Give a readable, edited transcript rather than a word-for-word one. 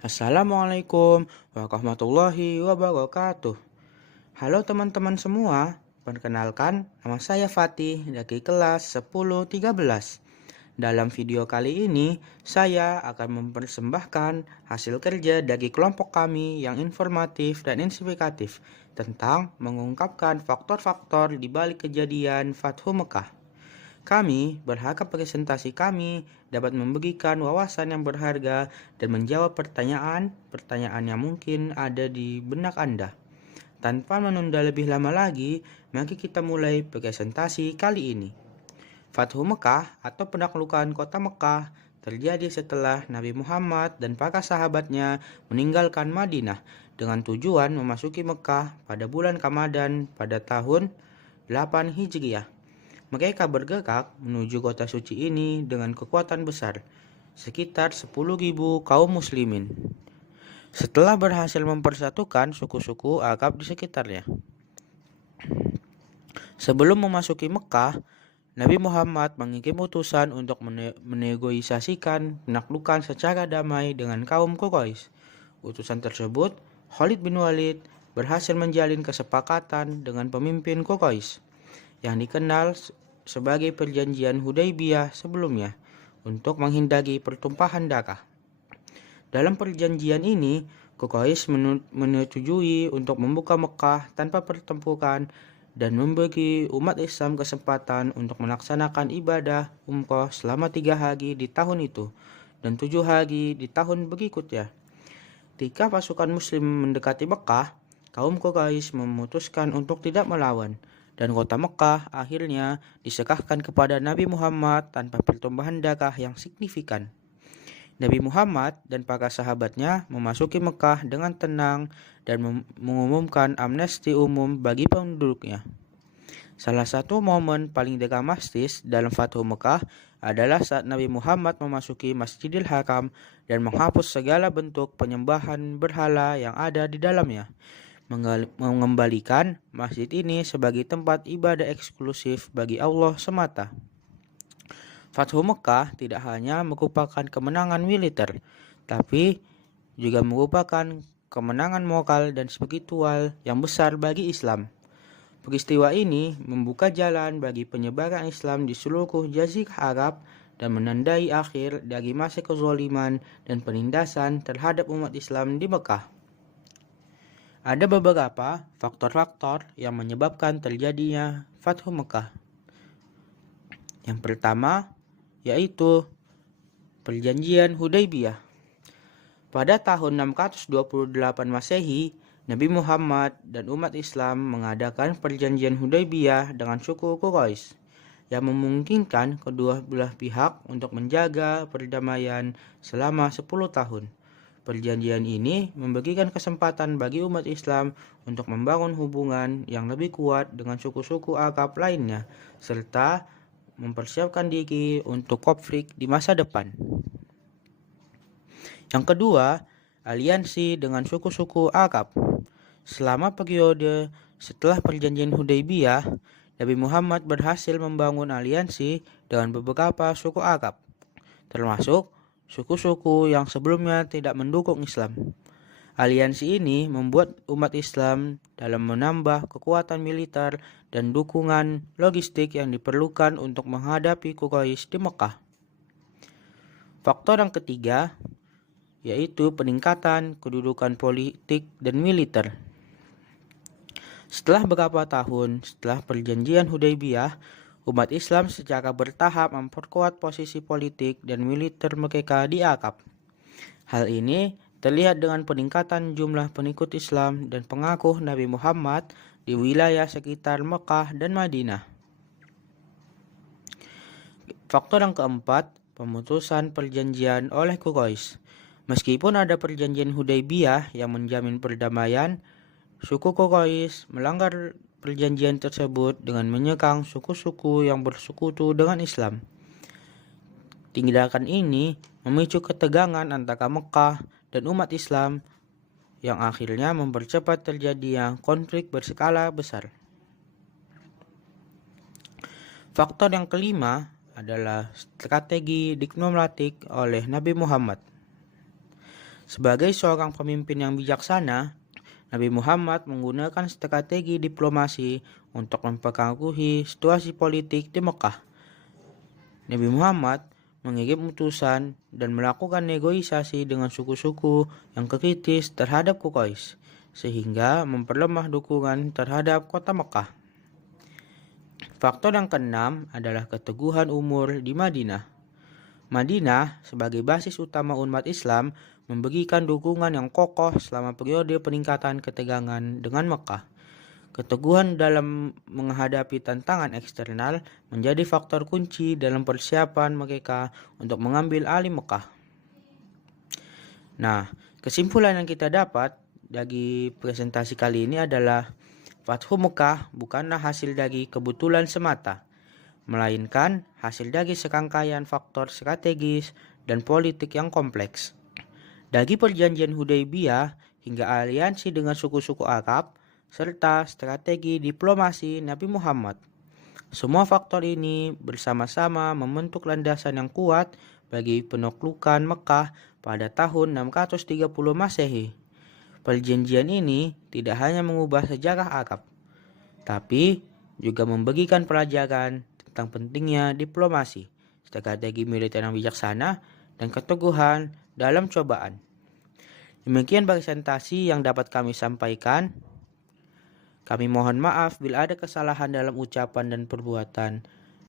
Assalamualaikum warahmatullahi wabarakatuh. Halo teman-teman semua, perkenalkan nama saya Fatih dari kelas 1013. Dalam video kali ini, saya akan mempersembahkan hasil kerja dari kelompok kami yang informatif dan inspiratif tentang mengungkapkan faktor-faktor di balik kejadian Fathu Mekah. Kami berharap presentasi kami dapat memberikan wawasan yang berharga dan menjawab pertanyaan-pertanyaan yang mungkin ada di benak Anda. Tanpa menunda lebih lama lagi, mari kita mulai presentasi kali ini. Fathu Mekah atau penaklukan kota Mekah terjadi setelah Nabi Muhammad dan para sahabatnya meninggalkan Madinah dengan tujuan memasuki Mekah pada bulan Ramadan pada tahun 8 Hijriah. Mereka bergerak menuju kota suci ini dengan kekuatan besar, sekitar 10.000 kaum muslimin. Setelah berhasil mempersatukan suku-suku Arab di sekitarnya. Sebelum memasuki Mekah, Nabi Muhammad mengirim utusan untuk menegosiasikan penaklukan secara damai dengan kaum Quraisy. Utusan tersebut, Khalid bin Walid, berhasil menjalin kesepakatan dengan pemimpin Quraisy yang dikenal sebagai perjanjian Hudaybiyah sebelumnya untuk menghindari pertumpahan darah. Dalam perjanjian ini, Quraisy menyetujui untuk membuka Mekah tanpa pertempuran dan memberi umat Islam kesempatan untuk melaksanakan ibadah umroh selama 3 hari di tahun itu dan 7 hari di tahun berikutnya. Ketika pasukan muslim mendekati Mekah, kaum Quraisy memutuskan untuk tidak melawan, dan kota Mekah akhirnya diserahkan kepada Nabi Muhammad tanpa pertumbuhan darah yang signifikan. Nabi Muhammad dan para sahabatnya memasuki Mekah dengan tenang dan mengumumkan amnesti umum bagi penduduknya. Salah satu momen paling dramatis dalam Fathu Mekah adalah saat Nabi Muhammad memasuki Masjidil Haram dan menghapus segala bentuk penyembahan berhala yang ada di dalamnya, mengembalikan masjid ini sebagai tempat ibadah eksklusif bagi Allah semata. Fathu Mekah tidak hanya merupakan kemenangan militer, tapi juga merupakan kemenangan moral dan spiritual yang besar bagi Islam. Peristiwa ini membuka jalan bagi penyebaran Islam di seluruh Jazirah Arab dan menandai akhir dari masa kezaliman dan penindasan terhadap umat Islam di Mekah. Ada beberapa faktor-faktor yang menyebabkan terjadinya Fathu Mekah. Yang pertama yaitu Perjanjian Hudaybiyah. Pada tahun 628 Masehi, Nabi Muhammad dan umat Islam mengadakan perjanjian Hudaybiyah dengan suku Quraisy yang memungkinkan kedua belah pihak untuk menjaga perdamaian selama 10 tahun. Perjanjian ini memberikan kesempatan bagi umat Islam untuk membangun hubungan yang lebih kuat dengan suku-suku Arab lainnya, serta mempersiapkan diri untuk konflik di masa depan. Yang kedua, aliansi dengan suku-suku Arab. Selama periode setelah perjanjian Hudaybiyah, Nabi Muhammad berhasil membangun aliansi dengan beberapa suku Arab, termasuk suku-suku yang sebelumnya tidak mendukung Islam. Aliansi ini membuat umat Islam dalam menambah kekuatan militer dan dukungan logistik yang diperlukan untuk menghadapi Quraisy di Mekah. Faktor yang ketiga yaitu peningkatan kedudukan politik dan militer. Setelah beberapa tahun setelah perjanjian Hudaybiyah, umat Islam secara bertahap memperkuat posisi politik dan militer mereka di Arab. Hal ini terlihat dengan peningkatan jumlah pengikut Islam dan pengakuh Nabi Muhammad di wilayah sekitar Mekah dan Madinah. Faktor yang keempat, pemutusan perjanjian oleh Quraisy. Meskipun ada perjanjian Hudaybiyah yang menjamin perdamaian, suku Quraisy melanggar perjanjian tersebut dengan menyerang suku-suku yang bersekutu dengan Islam. Tindakan ini memicu ketegangan antara Mekah dan umat Islam yang akhirnya mempercepat terjadinya konflik berskala besar. Faktor yang kelima adalah strategi diplomatik oleh Nabi Muhammad. Sebagai seorang pemimpin yang bijaksana, Nabi Muhammad menggunakan strategi diplomasi untuk mempengaruhi situasi politik di Mekah. Nabi Muhammad mengirim utusan dan melakukan negosiasi dengan suku-suku yang kritis terhadap Quraisy, sehingga memperlemah dukungan terhadap kota Mekah. Faktor yang keenam adalah keteguhan umur di Madinah. Madinah sebagai basis utama umat Islam memberikan dukungan yang kokoh selama periode peningkatan ketegangan dengan Mekah. Keteguhan dalam menghadapi tantangan eksternal menjadi faktor kunci dalam persiapan mereka untuk mengambil alih Mekah. Nah, kesimpulan yang kita dapat dari presentasi kali ini adalah Fathu Mekah bukanlah hasil dari kebetulan semata, melainkan hasil dari serangkaian faktor strategis dan politik yang kompleks. Dari perjanjian Hudaybiyah hingga aliansi dengan suku-suku Arab, serta strategi diplomasi Nabi Muhammad. Semua faktor ini bersama-sama membentuk landasan yang kuat bagi penaklukan Mekah pada tahun 630 Masehi. Perjanjian ini tidak hanya mengubah sejarah Arab, tapi juga memberikan pelajaran tentang pentingnya diplomasi, strategi militer yang bijaksana, dan keteguhan dalam cobaan. Demikian presentasi yang dapat kami sampaikan. Kami mohon maaf bila ada kesalahan dalam ucapan dan perbuatan.